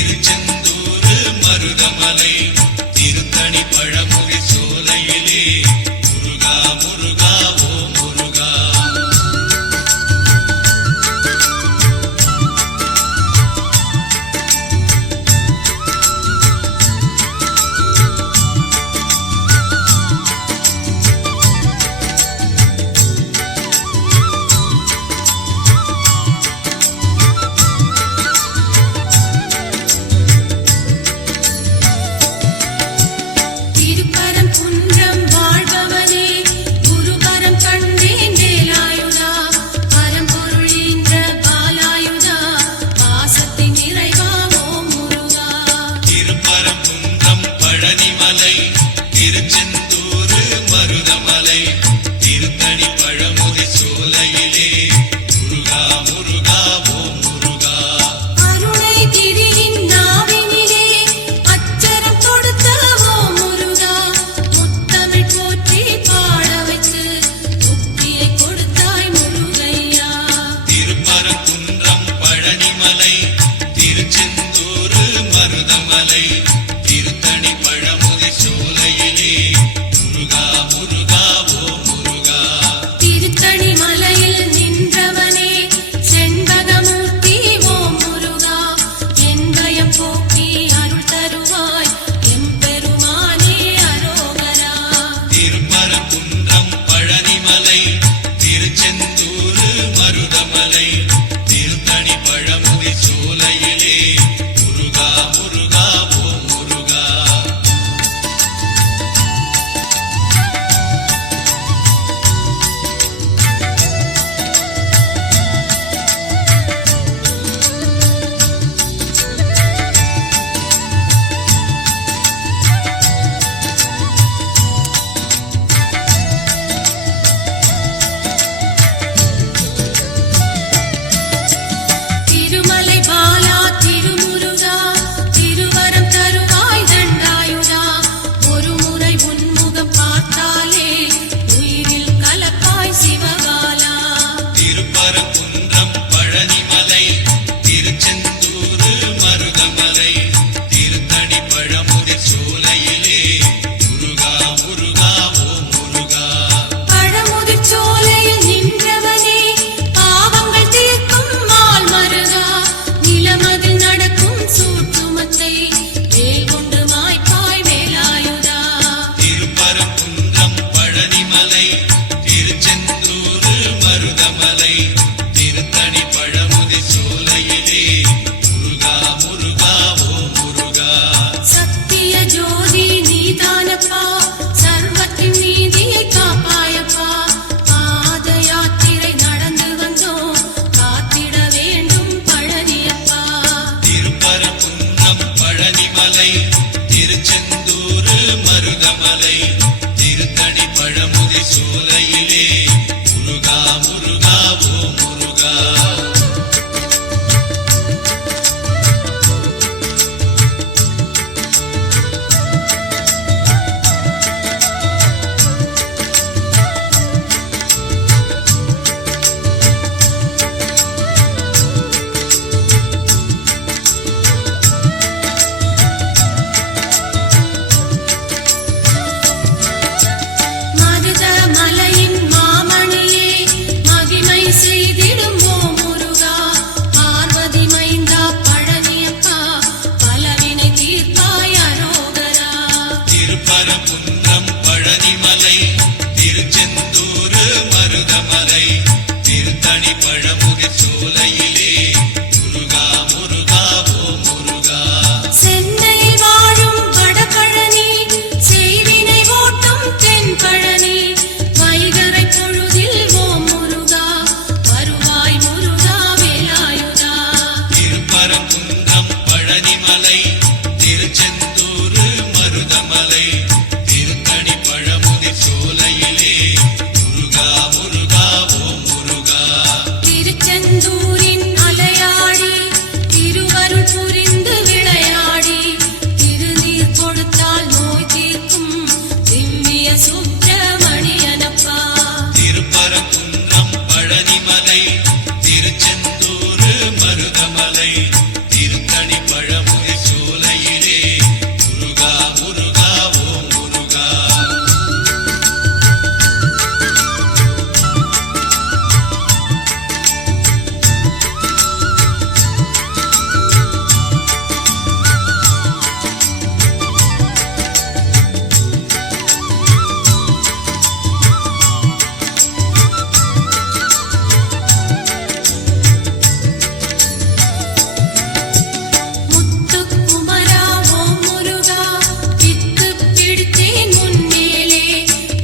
திருச்செந்தூர் மருதமலை திருத்தணி பழமுதி சோலை மருதமலை திருத்தணி பழமுதி சோலையிலே முருகா முருகா ஓ முருகா. திருப்பரங்குன்றம் பழனிமலை திருச்செந்தூர் மருதமலை திருத்தணி பழமுதி சோலையிலே முருகா முருகா ஓ முருகா. சென்னையில் வாழும் வடபழனி செய்வினை ஓட்டும் தென்பழனி வைகறை பொழுதில் ஓ முருகா வருவாய் முருகா வேலாயுதா. திருப்பரங்குன்றம் பழனிமலை திருச்செந்தூர் மருதமலை திருத்தணி பழமுதி சோலையிலே முருகா முருகா ஓ முருகா. திருச்செந்தூரின் அலையாடி திருவருள் புரிந்து விளையாடி திருநீர் கொடுத்தால் நோய் தீர்க்கும் திவ்ய சுப்பிரமணியனப்பா. திருப்பரங்குன்றம் பழனிமலை திருச்செந்தூர் மருதமலை திருத்தணி பழமுதி சோலையிலே முருகா முருகா ஓ முருகா. முத்துக்குமரா ஓ முருகா வித்து பிடித்தேன் முன்னேலே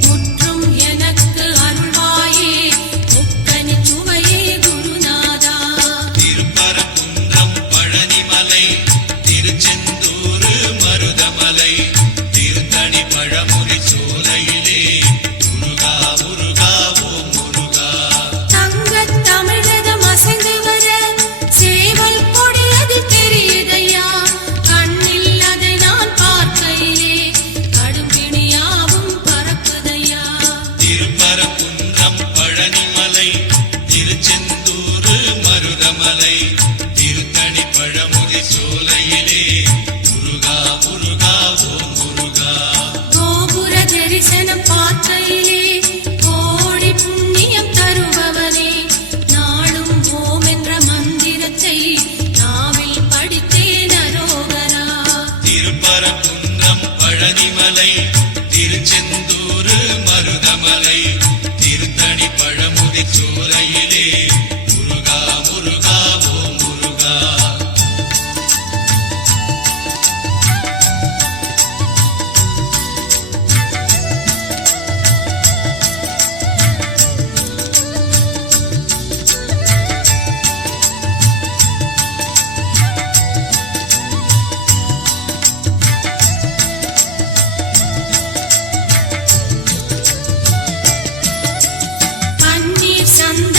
முற்றும் எனக்கு அருள்வாயே முக்கனி சுவையே குருநாதா. திருப்பரங்குன்றம் பழனிமலை திருச்செந்தூர் மருதமலை திருத்தணி பழமுதி சோலையிலே முருகா முருகா ஓ முருகா. தங்கத் தமிழகம் அசைந்து வர சேவல் கொடியது தெரியுதையா கண்ணில் அதை நான் பார்க்கையிலே கடும்பிணியாவும் பறக்குதையா. திருப்பரங்குன்றம் பழனிமலை திருச்செந்தூர் மருதமலை திருத்தணி பழமுதி சோலையிலே முருகா முருகா ஓ முருகா. கோபுர தரிசனம் பார்க்கையிலே கோடி புண்ணியம் தருபவனே நாளும் ஓம் என்ற மந்திரத்தை நாவில் படித்தேன் அரோகரா. திருப்பரங்குன்றம் பழனிமலை திருச்செந்தூர் மருதமலை திருத்தணி பழமுதி சோலையிலே முருகா முருகா ஓ முருகா. பன்னீர் சந்த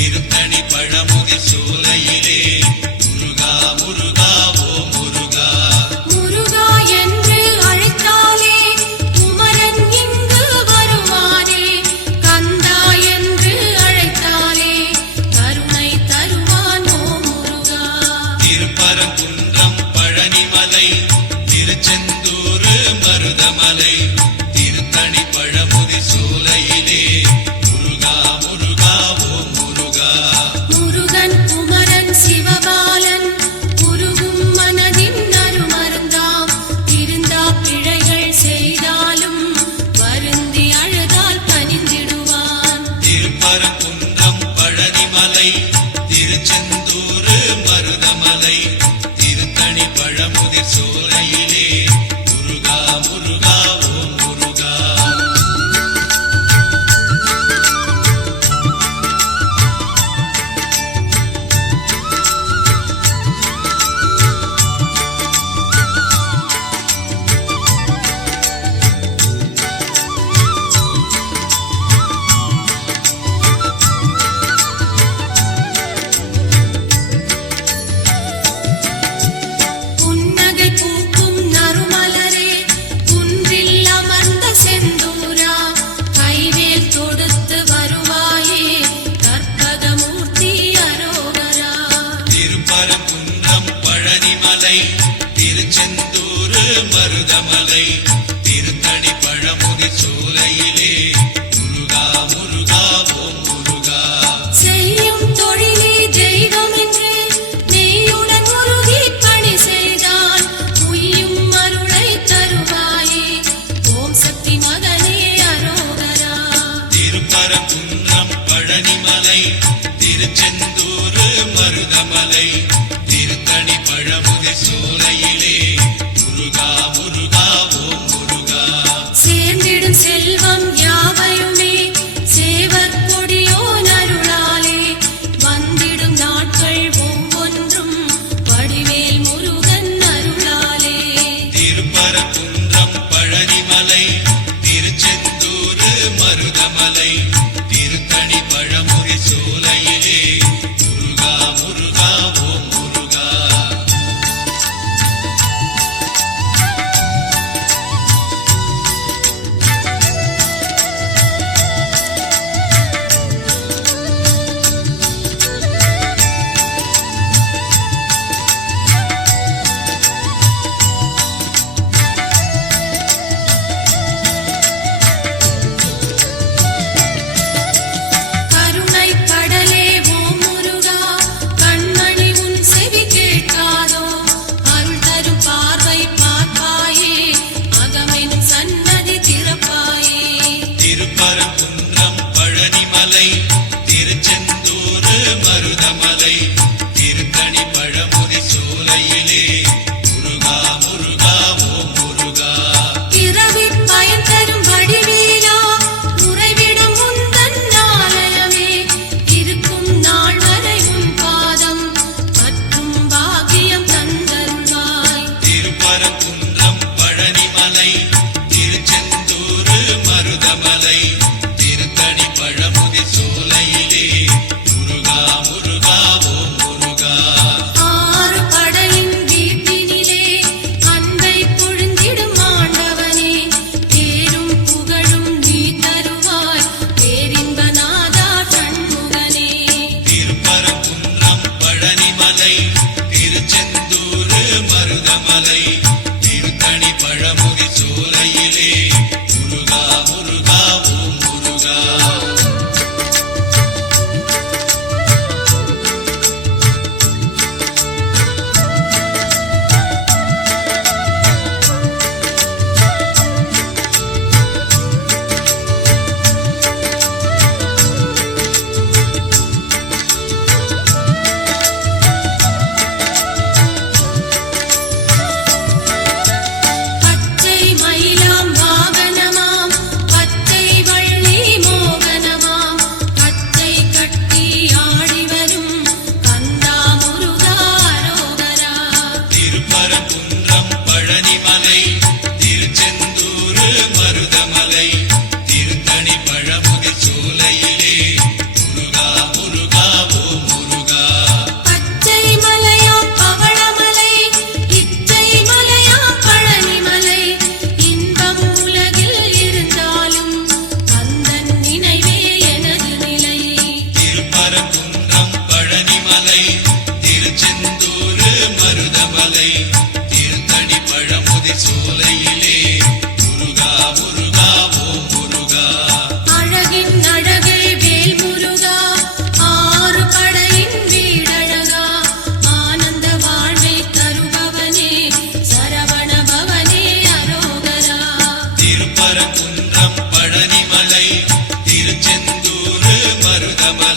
திருத்தணி பழமுதிர் சோலையிலே முருகா முருகா ஓ முருகா. முருகா என்று அழைத்தாலே குமரன் இங்கு வருவானே. கந்தா என்று அழைத்தாலே கருணை தருவான் ஓ முருகா. திருப்பரங்குன்றம் பழனிமலை திருச்செந்தூர் மருதமலை திருத்தணி பழமுதிர் சோலையிலே முருகா முருகா ஓ முருகா. முருகன் குமரன் சிவபாலன் உருகும் மனதின் அருமருந்தாம். திருந்தா பிழைகள் செய்தாலும் வருந்தி அழுதால் கனிந்திடுவான். திருப்பரங்குன்றம் பழனிமலை திருச்செந்தூர் மருதமலை திருத்தணி பழமுதிர் சோலையிலே முருகா முருகா ஓ முருகா. புன்னகை பூக்கும் நறுமலரே குன்றில் அமர்ந்த செந்தூரா. கைவேல் தொடுத்து வருவாயே கற்பகமூர்த்தி அரோகரா. திருப்பரங்குன்றம் பழனிமலை திருச்செந்தூர் மருதமலை திருத்தணி பழமுதிர் சோலையிலே முருகா முருகா ஓ முருகா. செய்யும் தொழிலே தெய்வம் என்று நெய்யுடன் உருகி பணி செய்தால் உய்யும் அருளை தருவாயே. ஓம் சக்தி மகனே அரோகரா. திருப்பரங்குன்றம் பழனிமலை திருச்செந்தூர் மருதமலை திருத்தணி பழமுதிர் சோலை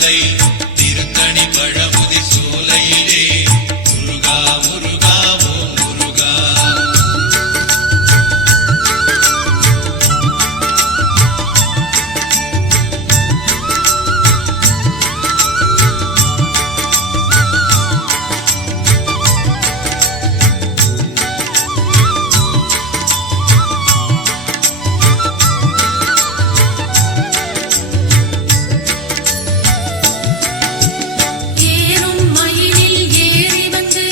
பழனிமலை திருத்தணி பழமுதி சோலையிலே முருகா முருகா ஓம் முருகா. ஏறும் மயிலில் ஏறி வந்து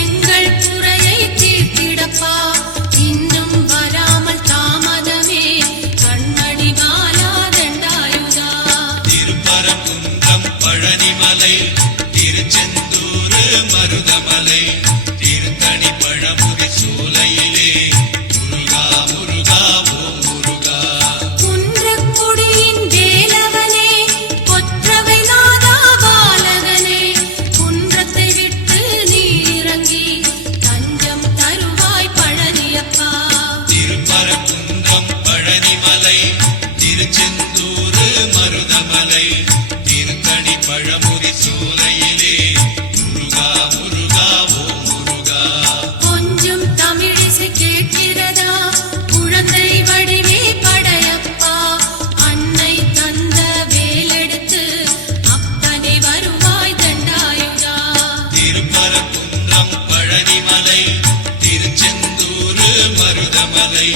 எங்கள் குறையை தீர்த்திடப்பா. இன்னும் வராமல் தாமதமே கண்மணி பாலா தண்டாயுதா. திருப்பரங்குன்றம் பழனிமலை திருச்செந்தூர் மருதமலை திருத்தணி பழமுதி சோலையிலே முருகா முருகா ஓம் முருகா. குன்றக்குடியின் வேலவனே கொற்றவை நாதா பாலகனே, குன்றத்தை விட்டு நீ இறங்கி தஞ்சம் தருவாய் பழனியப்பா. திருப்பரங்குன்றம் பழனிமலை திருச்செந்தூர் மருதமலை திருத்தணி பழமுதி சோலையிலே முருகா முருகா ஓம் முருகா. கொஞ்சம் தமிழிசை கேட்கிறதா குழந்தை வடிவே படையப்பா. அன்னை தந்த வேலெடுத்து அப்பனே வருவாய் தண்டாயுதா. திருப்பரங்குன்றம் பழனிமலை திருச்செந்தூர் மருதமலை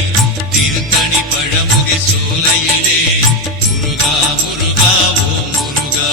திருத்தணி பழமுதி சோலையிலே முருகா முருகா ஓம் முருகா.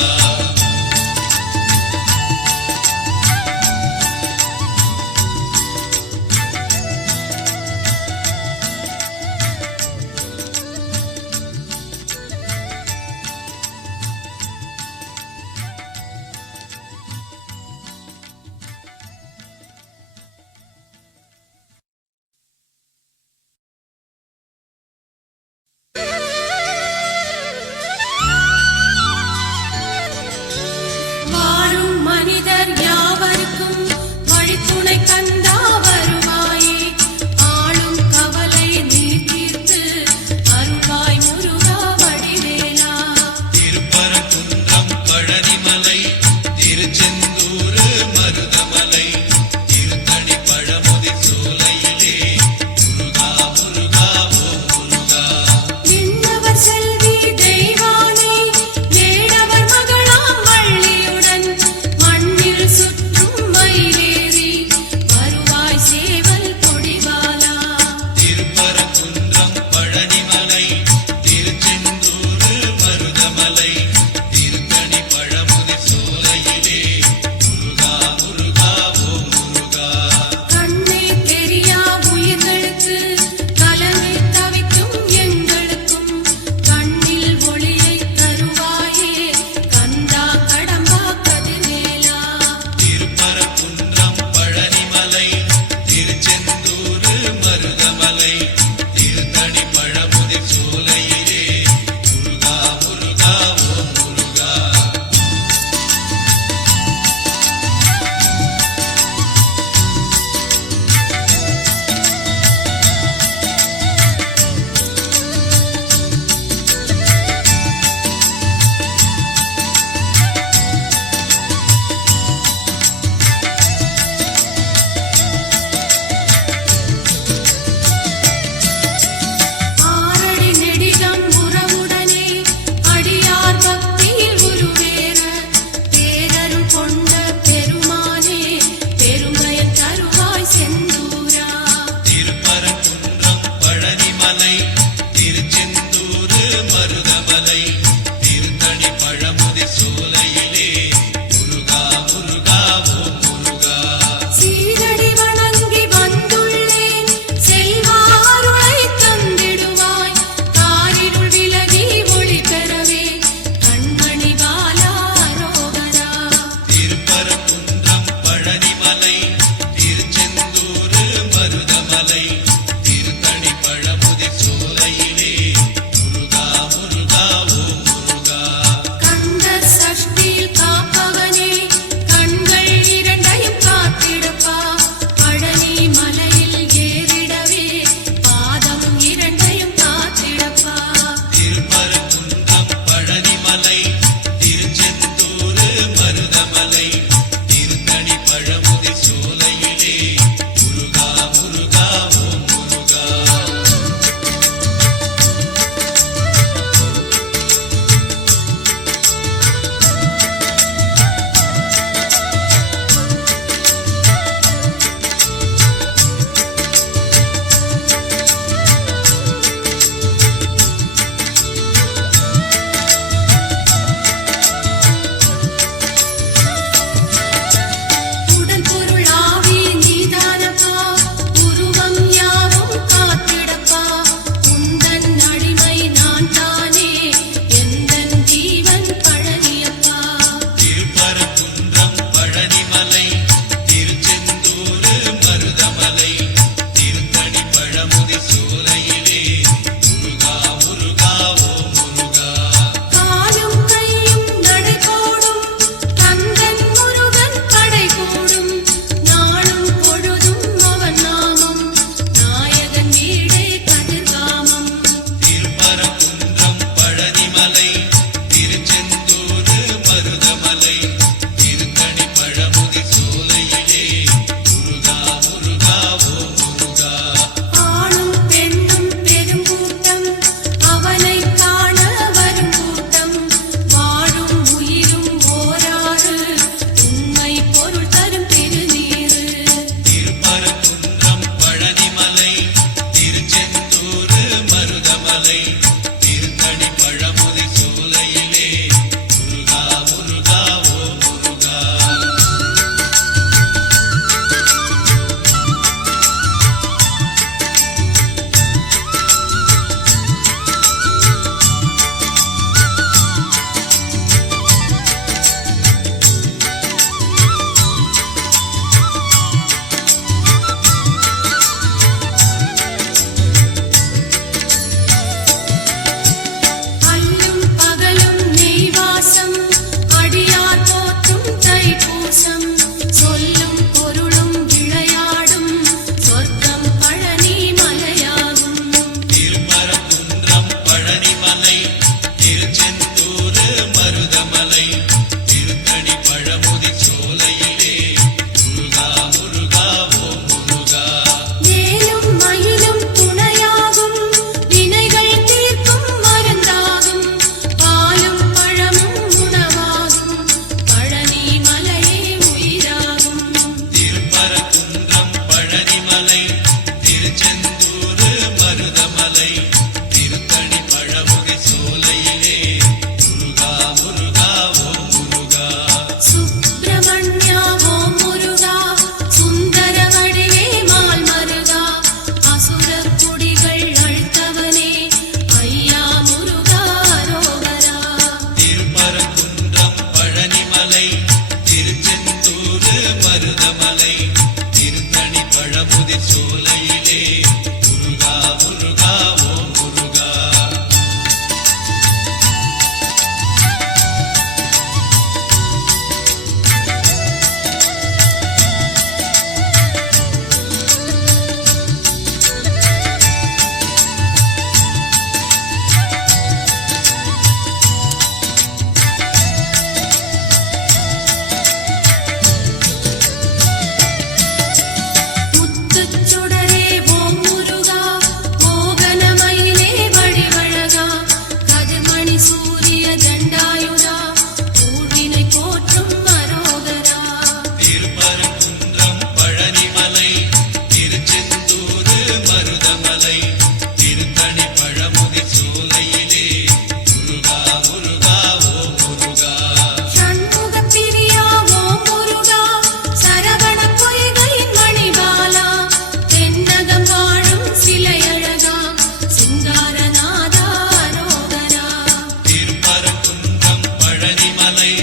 பழனிமலை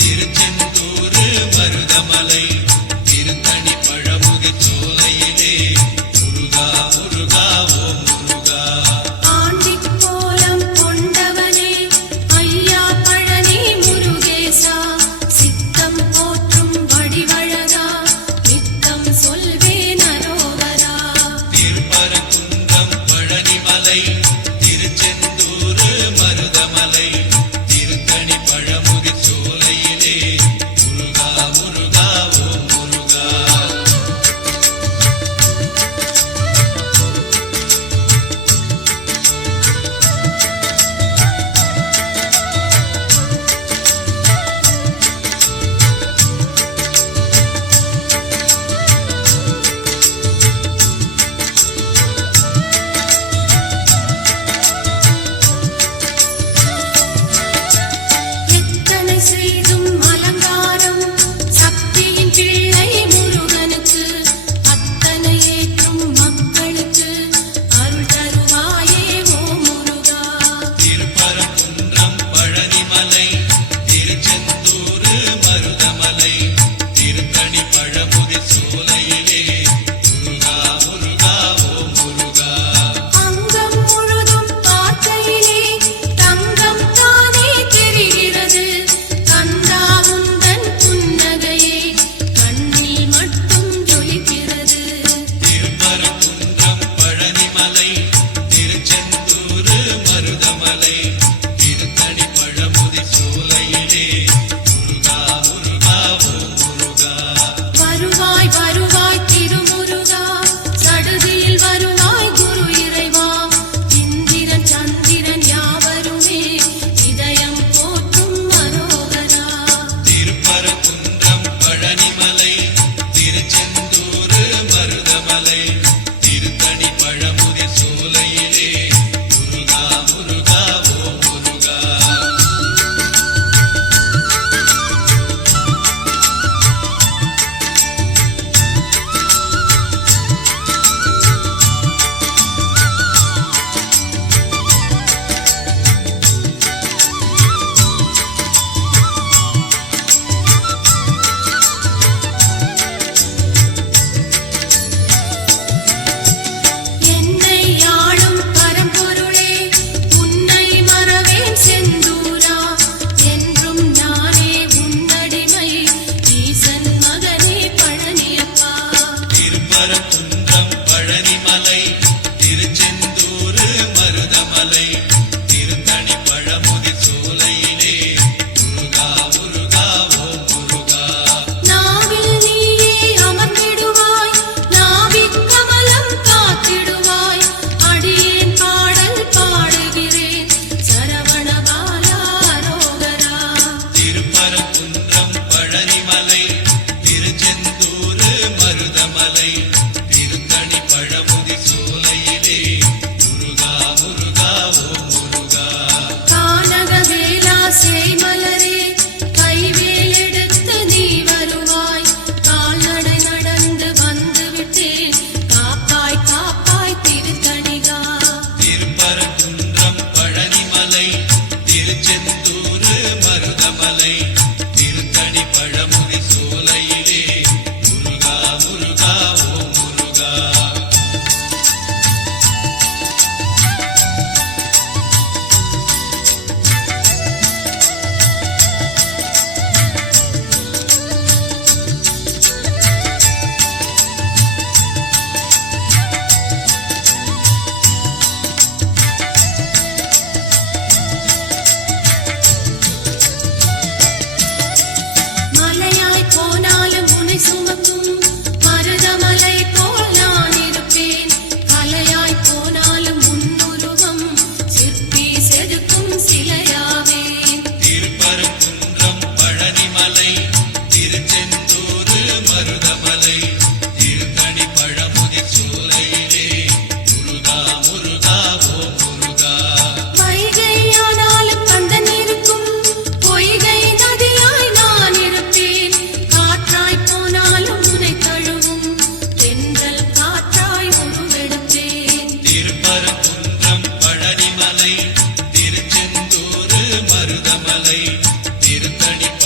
திருச்செந்தூர் மருதமலை திருத்தணி பழமுதிர் சோலையிலே முருகா முருகா ஓம் முருகா. ஆண்டிக் கோலம் கொண்டவனே ஐயா பழனி முருகேசா, சித்தம் போற்றும் வடிவழகா நித்தம் சொல்வேன் அரோகரா. திருப்பரங்குன்றம் பழனிமலை திருச்செந்தூர் மருதமலை திருத்தணி பழமுதிர் சோலையிலே முருகா முருகா ஓம் முருகா. எத்தனை செய்தும் அலங்காரம் சக்தியின் பிள்ளை முருகனுக்கு, அத்தனை ஏற்றும் மக்களுக்கு அருள் தருவாயே ஓ முருகா. திருப்பரங்குன்றம் பழனிமலை திருச்செந்தூர் மருதமலை திருத்தணி பழமுதிர் சோலையிலே முருகா முருகா ஓம் முருகா. அங்கம் முழுதும் பார்க்கையிலே தங்கம் தானே தெரிகிறது, கந்தா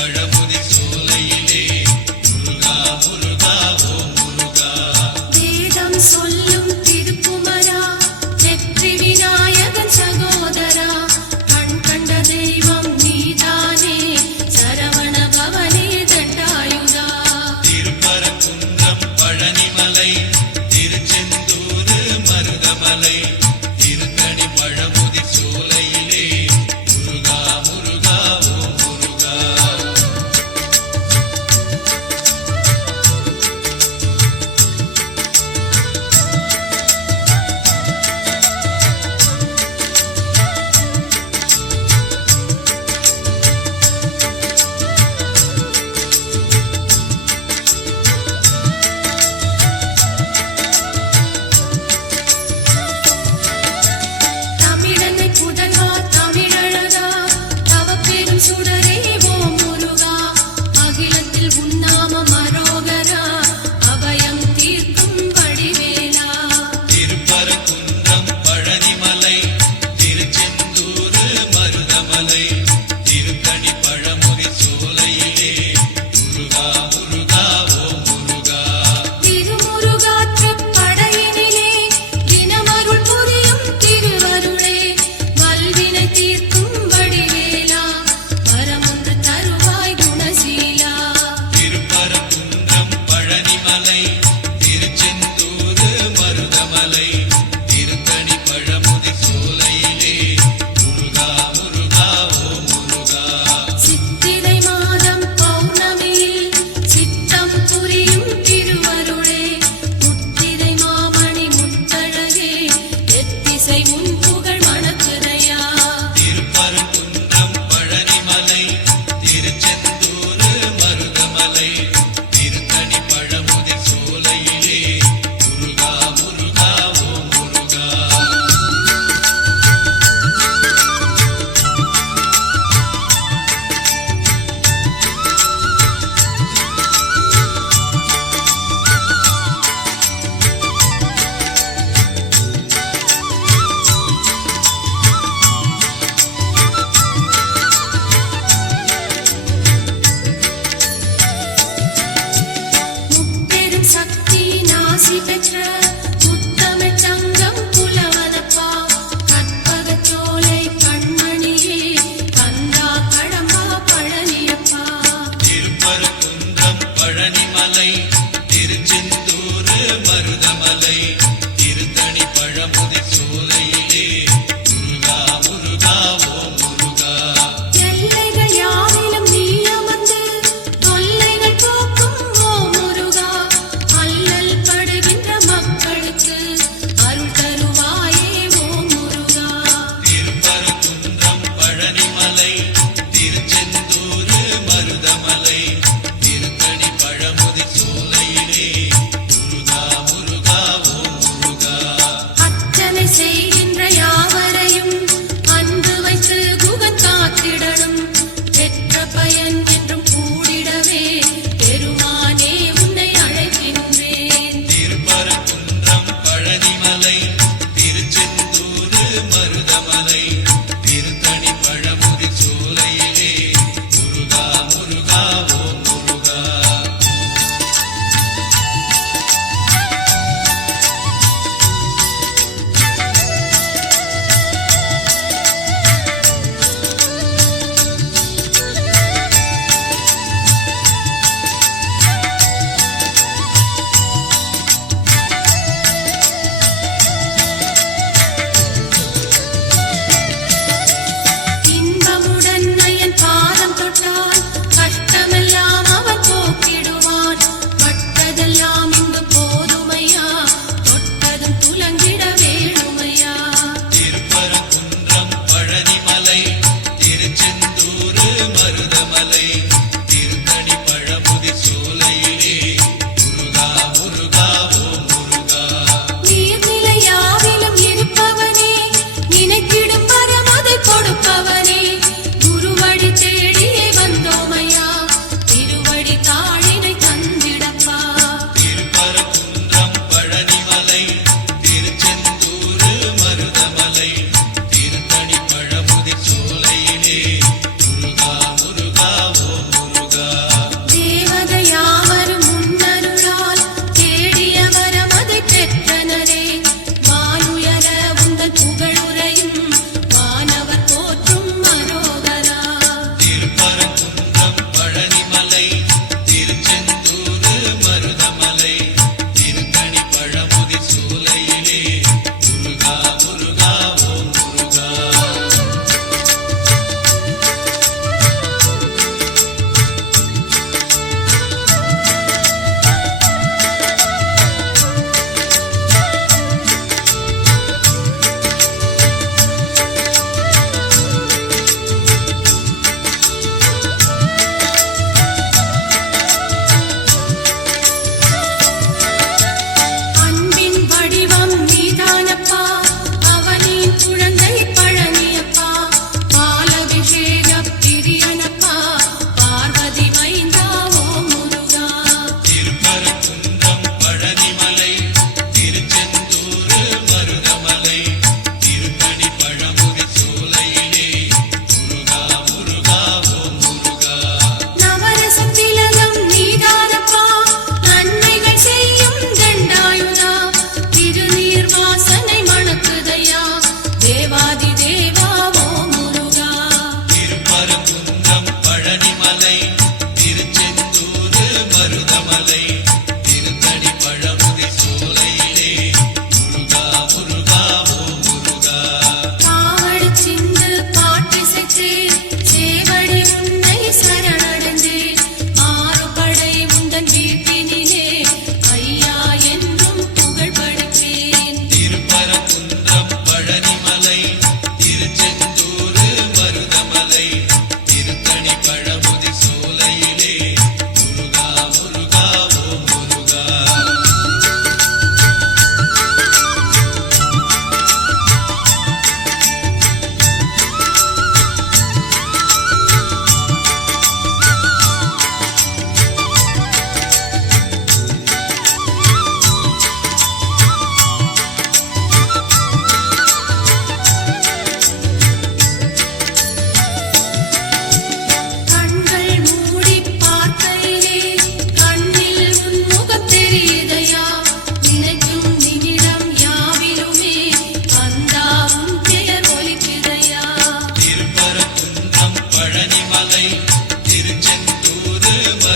பழமுதி சோலையிலே முருகா முருகா ஓம் முருகா. வேதம் சொல்லும் திருக்குமரா வெற்றி விநாயகன் சகோதரா கண் கண்ட தெய்வம் நீதானே சரவண பவனே தண்டாயுதா. திருப்பரங்குன்றம் பழனிமலை திருச்செந்தூர் மருதமலை திருத்தணி பழமுதி சோலையிலே முருகா முருகா ஓம் முருகா. தமிழனை புதல்வா தமிழழகா தவப்பெரும் சுடரே ஓம் முருகா. அகிலத்தில் உன்னாமம் அரோகரா அபயம் தீர்க்கும் வடிவேலா. திருப்பரங்குன்றம் பழனிமலை திருச்செந்தூர் மருதமலை திருத்தணி பழமுதி சோலையிலே முருகா முருகா ஓம் முருகா. திருமுருகாற்றுப் படையினிலே தினமருள் புரியும் திருவருளே வல்வினை தீர்க்கும் வடிவேலா வரமொன்று தருவாய் குணசீலா. திருப்பரங்குன்றம் பழனிமலை திருச்செந்தூர் மருதமலை திருத்தணி பழமுதி சோலையிலே முருகா முருகா ஓம் முருகா. சித்திரை மாதம் பௌர்ணமியில் சித்தம் புரியும் திருவருளே முத்திரை மாமணி முத்தழகே எத்திசை உன் புகழ் மணக்குதையா. திருப்பரங்குன்றம் பழனிமலை திருச்செந்தூர் மருதமலை திருத்தணி பழமுதி சோலையிலே முருகா முருகா ஓம் முருகா. முப்பெரும் சக்தி நாசி பெற்ற முத்தமிழ் சங்கம் புலவனப்பா கற்பகச் சோலை கண்மணியே கந்தா கடம்பா பழனியப்பா. திருப்பரங்குன்றம் பழனிமலை திருச்செந்தூர் மருதமலை திருத்தணி பழமுதி சோலையிலே முருகா முருகா ஓம் முருகா. எல்லைகள் யாவிலும் நீ அமர்ந்து தொல்லைகள் போக்கும் ஓம் முருகா. அல்லல் படுகின்ற மக்களுக்கு அருள் தருவாயே ஓம் முருகா. திருப்பரங்குன்றம் பழனிமலை திருச்செந்தூர் மருதமலை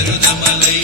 மருதமலை